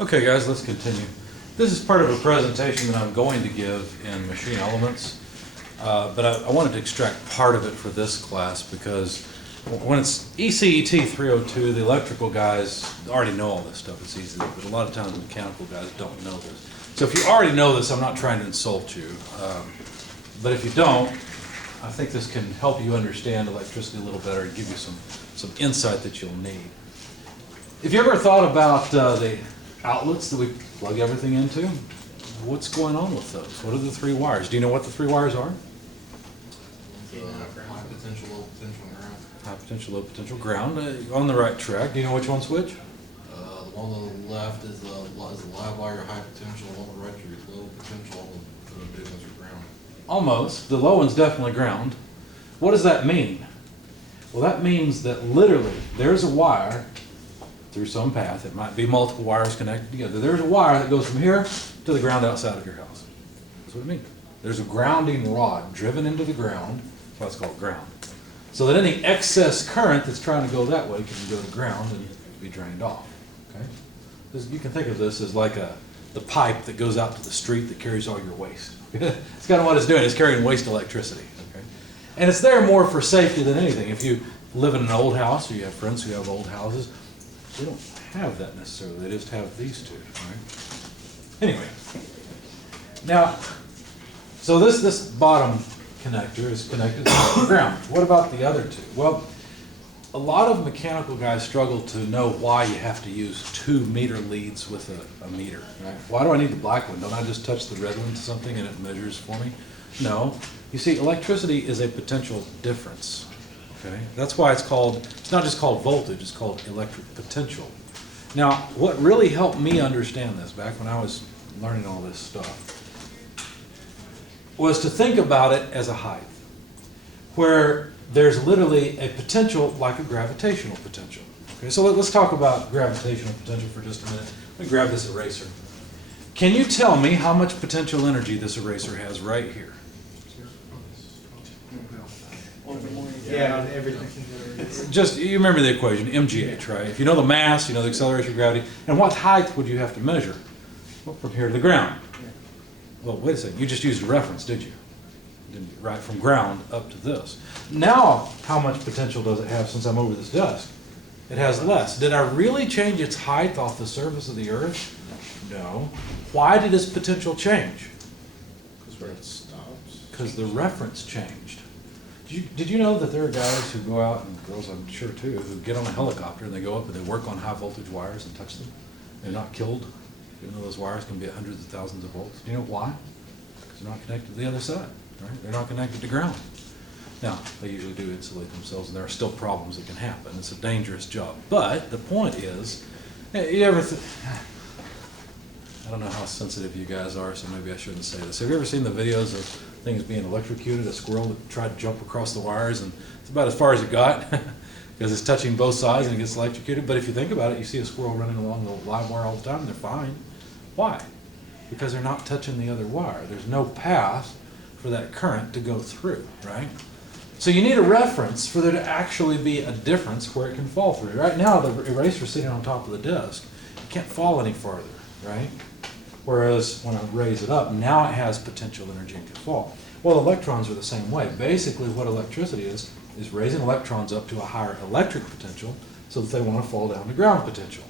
Okay guys, let's continue. This is part of a presentation that I'm going to give in Machine Elements, but I wanted to extract part of it for this class because when it's ECET 302, the electrical guys already know all this stuff, it's easy, but a lot of times the mechanical guys don't know this. So if you already know this, I'm not trying to insult you, but if you don't, I think this can help you understand electricity a little better and give you some insight that you'll need. Have you ever thought about the outlets that we plug everything into? What's going on with those? What are the three wires? Do you know what the three wires are? High potential, low potential, ground. High potential, low potential, ground. On the right track. Do you know which one's which? The one on the left is the live wire, high potential. The one on the right is low potential. The big ones are ground. Almost. The low one's definitely ground. What does that mean? Well, that means that literally there's a wire through some path. It might be multiple wires connected together. There's a wire that goes from here to the ground outside of your house. That's what it means. There's a grounding rod driven into the ground. That's why it's called ground. So that any excess current that's trying to go that way can go to ground and be drained off. Okay? You can think of this as like the pipe that goes out to the street that carries all your waste. It's kind of what it's doing. It's carrying waste electricity. Okay? And it's there more for safety than anything. If you live in an old house or you have friends who have old houses, they don't have that necessarily. They just have these two. Right? Anyway, now, so this bottom connector is connected to the ground. What about the other two? Well, a lot of mechanical guys struggle to know why you have to use 2 meter leads with a meter. Right? Why do I need the black one? Don't I just touch the red one to something and it measures for me? No. You see, electricity is a potential difference. Okay? That's why it's not just called voltage, it's called electric potential. Now, what really helped me understand this back when I was learning all this stuff was to think about it as a height, where there's literally a potential like a gravitational potential. Okay, so let's talk about gravitational potential for just a minute. Let me grab this eraser. Can you tell me how much potential energy this eraser has right here? Yeah, everything. Just, you remember the equation, mgh, right? If you know the mass, you know the acceleration of gravity, and what height would you have to measure? Well, from here to the ground. Well, wait a second, you just used a reference, did you? Didn't you? Right, from ground up to this. Now, how much potential does it have since I'm over this desk? It has less. Did I really change its height off the surface of the earth? No. Why did its potential change? Because where it stops. Because the reference changed. Did you know that there are guys who go out, and girls I'm sure too, who get on a helicopter and they go up and they work on high voltage wires and touch them? They're not killed, even though those wires can be at hundreds of thousands of volts. Do you know why? Because they're not connected to the other side, right? They're not connected to ground. Now, they usually do insulate themselves, and there are still problems that can happen. It's a dangerous job. But the point is, you ever I don't know how sensitive you guys are, so maybe I shouldn't say this. Have you ever seen the videos of things being electrocuted? A squirrel that tried to jump across the wires, and it's about as far as it got because it's touching both sides and it gets electrocuted. But if you think about it, you see a squirrel running along the live wire all the time, and they're fine. Why? Because they're not touching the other wire. There's no path for that current to go through, right? So you need a reference for there to actually be a difference where it can fall through. Right now, the eraser sitting on top of the desk, it can't fall any farther, right? Whereas when I raise it up, now it has potential energy and can fall. Well, electrons are the same way. Basically, what electricity is raising electrons up to a higher electric potential so that they want to fall down to ground potential.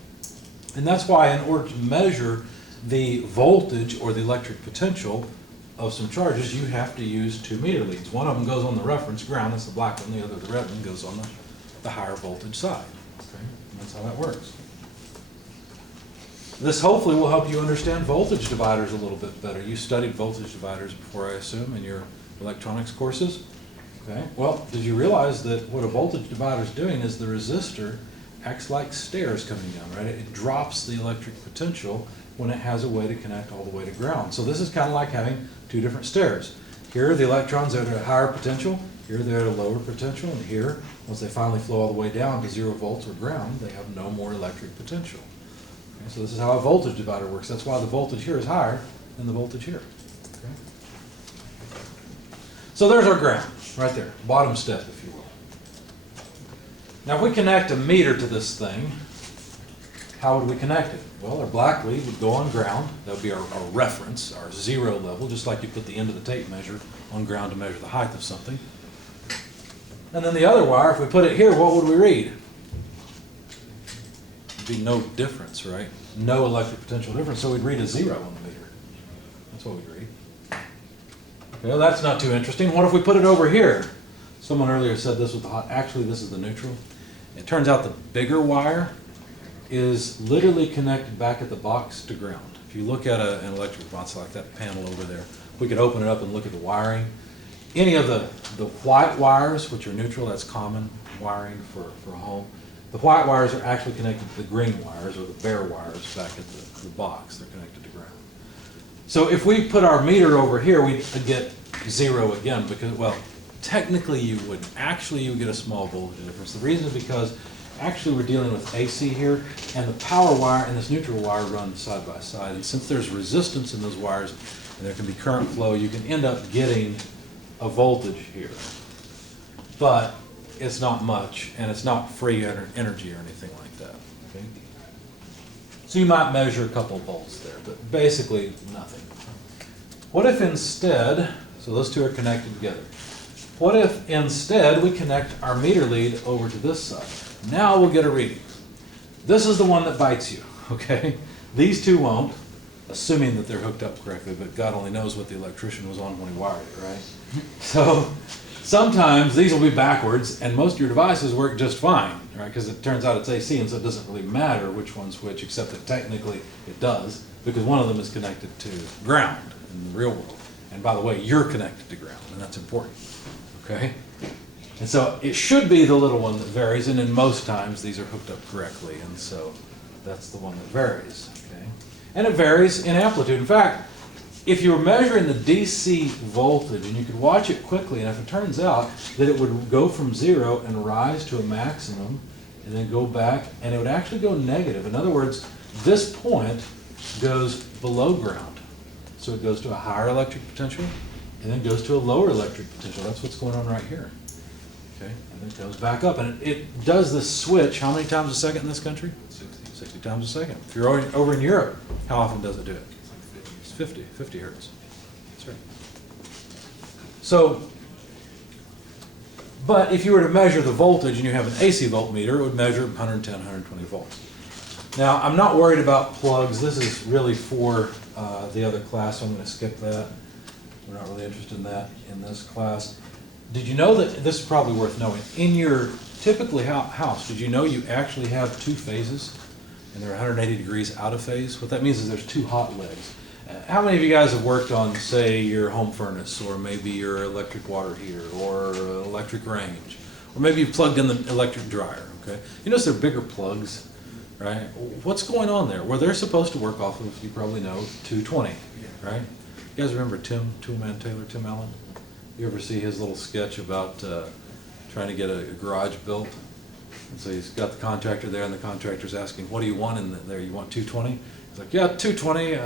And that's why in order to measure the voltage or the electric potential of some charges, you have to use 2 meter leads. One of them goes on the reference ground, that's the black one, the other, the red one, goes on the higher voltage side. Okay? And that's how that works. This hopefully will help you understand voltage dividers a little bit better. You studied voltage dividers before, I assume, in your electronics courses. Okay? Well, did you realize that what a voltage divider is doing is the resistor acts like stairs coming down, right? It drops the electric potential when it has a way to connect all the way to ground. So this is kind of like having 2 different stairs. Here, the electrons are at a higher potential. Here, they're at a lower potential. And here, once they finally flow all the way down to 0 volts or ground, they have no more electric potential. Okay, so this is how a voltage divider works. That's why the voltage here is higher than the voltage here. Okay? So there's our ground, right there, bottom step, if you will. Now if we connect a meter to this thing, how would we connect it? Well, our black lead would go on ground. That would be our reference, our zero level, just like you put the end of the tape measure on ground to measure the height of something. And then the other wire, if we put it here, what would we read? There'd be no difference, right? No electric potential difference, so we'd read a 0 on the meter. That's what we'd read. Okay, well, that's not too interesting. What if we put it over here? Someone earlier said this was the hot. Actually, this is the neutral. It turns out the bigger wire is literally connected back at the box to ground. If you look at an electric box like that panel over there, we could open it up and look at the wiring. Any of the white wires, which are neutral, that's common wiring for a home. The white wires are actually connected to the green wires, or the bare wires back at the box. They're connected to ground. So if we put our meter over here, we'd get 0 again, because, well, technically you wouldn't. Actually, you would get a small voltage difference. The reason is because actually we're dealing with AC here, and the power wire and this neutral wire run side by side. And since there's resistance in those wires, and there can be current flow, you can end up getting a voltage here. But it's not much, and it's not free energy or anything like that. Okay? So you might measure a couple volts there, but basically nothing. What if instead, so those two are connected together, what if instead we connect our meter lead over to this side? Now we'll get a reading. This is the one that bites you, okay? These two won't, assuming that they're hooked up correctly, but God only knows what the electrician was on when he wired it, right? So sometimes these will be backwards, and most of your devices work just fine, right? Because it turns out it's AC, and so it doesn't really matter which one's which, except that technically it does, because one of them is connected to ground in the real world. And by the way, you're connected to ground, and that's important, okay? And so it should be the little one that varies, and in most times these are hooked up correctly, and so that's the one that varies, okay? And it varies in amplitude. In fact, if you were measuring the DC voltage and you could watch it quickly, and if it turns out that it would go from 0 and rise to a maximum and then go back, and it would actually go negative. In other words, this point goes below ground. So it goes to a higher electric potential and then goes to a lower electric potential. That's what's going on right here. Okay, and then it goes back up, and it does this switch how many times a second in this country? 60 times a second. If you're over in Europe, how often does it do it? It's 50 hertz. That's right. So, but if you were to measure the voltage and you have an AC voltmeter, it would measure 110, 120 volts. Now, I'm not worried about plugs. This is really for the other class, so I'm going to skip that. We're not really interested in that in this class. Did you know that, this is probably worth knowing, in your typically house, did you know you actually have two phases and they're 180 degrees out of phase? What that means is there's two hot legs. How many of you guys have worked on, say, your home furnace, or maybe your electric water heater, or electric range, or maybe you've plugged in the electric dryer, okay? You notice they're bigger plugs, right? What's going on there? Well, they're supposed to work off of, you probably know, 220, right? You guys remember Toolman Taylor, Tim Allen? You ever see his little sketch about trying to get a garage built? And so he's got the contractor there, and the contractor's asking, what do you want in there? You want 220? He's like, yeah, 220,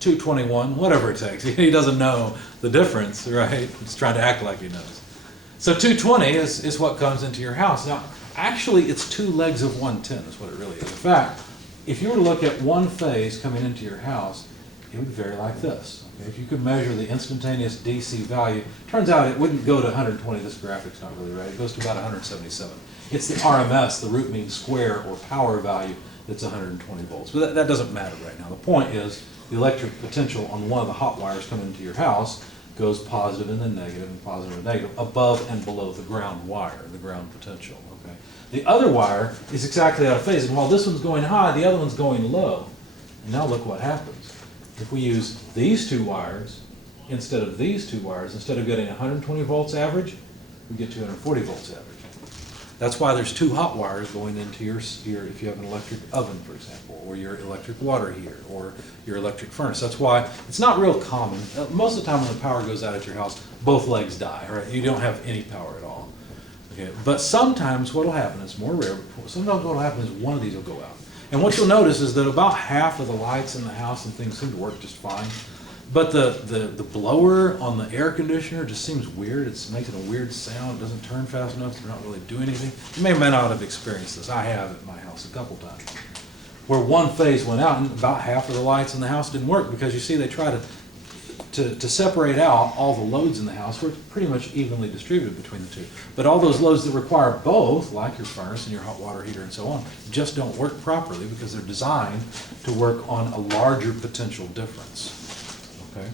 221, whatever it takes. He doesn't know the difference, right? He's trying to act like he knows. So 220 is what comes into your house. Now, actually, it's two legs of 110 is what it really is. In fact, if you were to look at one phase coming into your house, it would vary like this. Okay? If you could measure the instantaneous DC value, turns out it wouldn't go to 120. This graphic's not really right. It goes to about 177. It's the RMS, the root mean square, or power value, that's 120 volts. But that doesn't matter right now. The point is the electric potential on one of the hot wires coming into your house goes positive and then negative and positive and negative above and below the ground wire, the ground potential. Okay. The other wire is exactly out of phase, and while this one's going high, the other one's going low. And now look what happens. If we use these two wires instead of these two wires, instead of getting 120 volts average, we get 240 volts average. That's why there's two hot wires going into your if you have an electric oven, for example, or your electric water heater, or your electric furnace. That's why it's not real common. Most of the time when the power goes out at your house, both legs die, right? You don't have any power at all. Okay. But sometimes what will happen, it's more rare, but sometimes what will happen is one of these will go out. And what you'll notice is that about half of the lights in the house and things seem to work just fine. But the blower on the air conditioner just seems weird. It's making a weird sound. It doesn't turn fast enough. It's not really doing anything. You may or may not have experienced this. I have at my house a couple times. where one phase went out and about half of the lights in the house didn't work, because you see they try to separate out all the loads in the house. We're pretty much evenly distributed between the two. But all those loads that require both, like your furnace and your hot water heater and so on, just don't work properly because they're designed to work on a larger potential difference. Okay?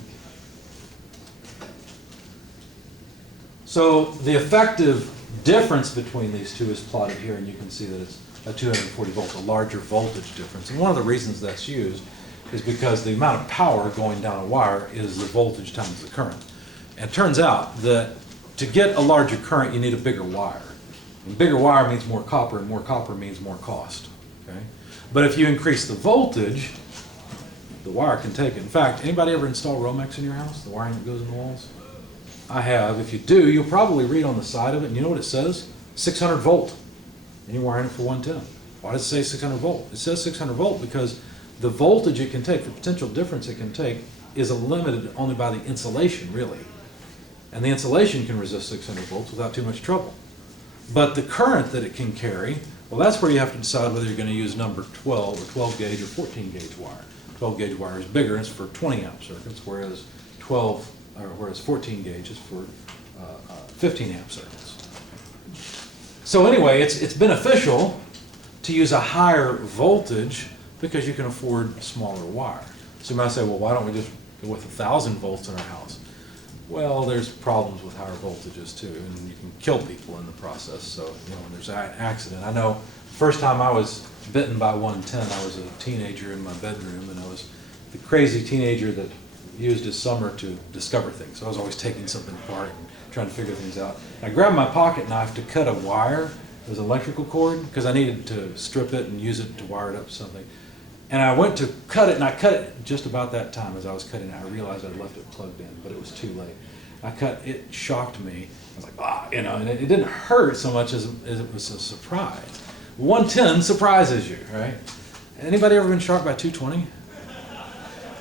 So the effective difference between these two is plotted here, and you can see that it's a 240 volt, a larger voltage difference. And one of the reasons that's used is because the amount of power going down a wire is the voltage times the current. And it turns out that to get a larger current, you need a bigger wire. And bigger wire means more copper, and more copper means more cost. Okay? But if you increase the voltage, the wire can take it. In fact, anybody ever install Romex in your house, the wiring that goes in the walls? I have. If you do, you'll probably read on the side of it, and you know what it says? 600 volt. And you're wiring it for 110. Why does it say 600 volt? It says 600 volt because the voltage it can take, the potential difference it can take, is limited only by the insulation, really. And the insulation can resist 600 volts without too much trouble. But the current that it can carry, well, that's where you have to decide whether you're going to use number 12 or 12 gauge or 14 gauge wire. 12 gauge wire is bigger, and it's for 20 amp circuits, whereas 14 gauge is for 15 amp circuits. So anyway, it's beneficial to use a higher voltage because you can afford smaller wire. So you might say, well, why don't we just go with 1,000 volts in our house? Well, there's problems with higher voltages too, and you can kill people in the process. So, you know, when there's an accident. I know first time I was bitten by 110, I was a teenager in my bedroom, and I was the crazy teenager that used his summer to discover things. So I was always taking something apart and trying to figure things out. I grabbed my pocket knife to cut a wire. It was an electrical cord because I needed to strip it and use it to wire it up to something. And I went to cut it, and I cut it just about that time as I was cutting it. I realized I'd left it plugged in, but it was too late. It shocked me. I was like, you know, and it didn't hurt so much as it was a surprise. 110 surprises you, right? Anybody ever been shocked by 220?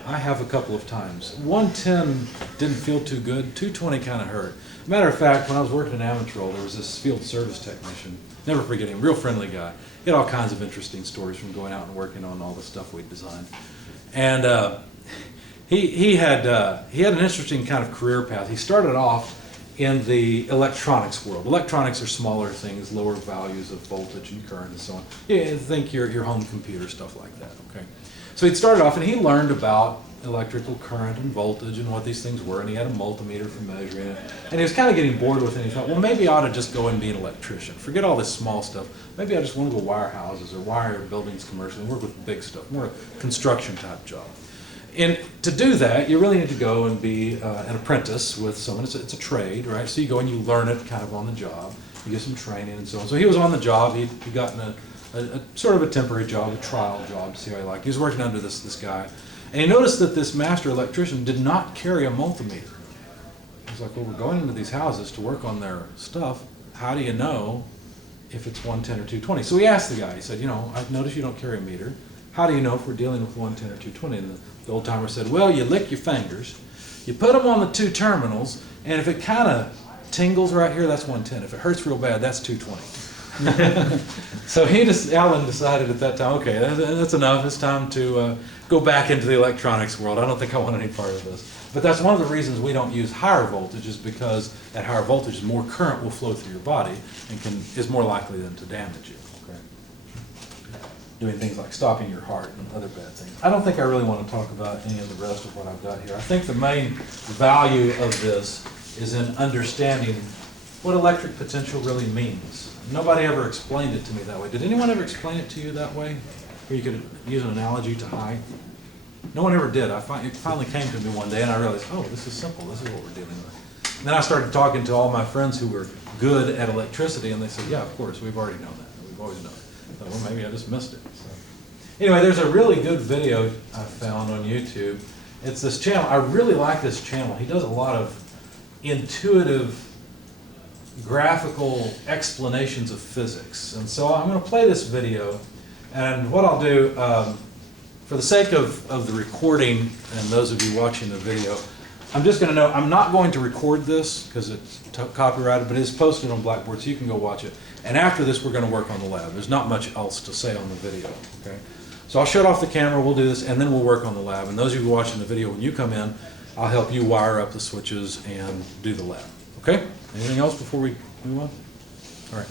I have a couple of times. 110 didn't feel too good. 220 kind of hurt. Matter of fact, when I was working in Amatrol, there was this field service technician. Never forget him. Real friendly guy. He had all kinds of interesting stories from going out and working on all the stuff we'd designed. And he had an interesting kind of career path. He started off in the electronics world. Electronics are smaller things, lower values of voltage and current and so on. Yeah, think your home computer, stuff like that. Okay. So he started off and he learned about electrical current and voltage and what these things were, and he had a multimeter for measuring it. And he was kind of getting bored with it, and he thought, well, maybe I ought to just go and be an electrician. Forget all this small stuff. Maybe I just want to go wire houses or wire buildings commercially and work with big stuff, more a construction type job. And to do that, you really need to go and be an apprentice with someone. It's a trade, right? So you go and you learn it kind of on the job. You get some training and so on. So he was on the job. He'd gotten a sort of a temporary job, a trial job to see how he liked it. He was working under this guy. And he noticed that this master electrician did not carry a multimeter. He was like, well, we're going into these houses to work on their stuff. How do you know if it's 110 or 220? So he asked the guy, he said, you know, I've noticed you don't carry a meter. How do you know if we're dealing with 110 or 220? And the old timer said, well, you lick your fingers, you put them on the two terminals, and if it kind of tingles right here, that's 110. If it hurts real bad, that's 220. So Alan decided at that time, okay, that's enough. It's time to go back into the electronics world. I don't think I want any part of this. But that's one of the reasons we don't use higher voltage, is because at higher voltages, more current will flow through your body and is more likely than to damage you. Okay? Doing things like stopping your heart and other bad things. I don't think I really want to talk about any of the rest of what I've got here. I think the main value of this is in understanding what electric potential really means. Nobody ever explained it to me that way. Did anyone ever explain it to you that way? Where you could use an analogy to height? No one ever did. It finally came to me one day and I realized, oh, this is simple. This is what we're dealing with. And then I started talking to all my friends who were good at electricity, and they said, yeah, of course, we've already known that. We've always known it. I thought, well, maybe I just missed it. So, anyway, there's a really good video I found on YouTube. It's this channel. I really like this channel. He does a lot of intuitive graphical explanations of physics. And so I'm going to play this video, and what I'll do, for the sake of the recording and those of you watching the video, I'm just going to note, I'm not going to record this because it's copyrighted, but it's posted on Blackboard, so you can go watch it. And after this, we're going to work on the lab. There's not much else to say on the video, okay? So I'll shut off the camera, we'll do this, and then we'll work on the lab. And those of you watching the video, when you come in, I'll help you wire up the switches and do the lab. Okay? Anything else before we move on? All right.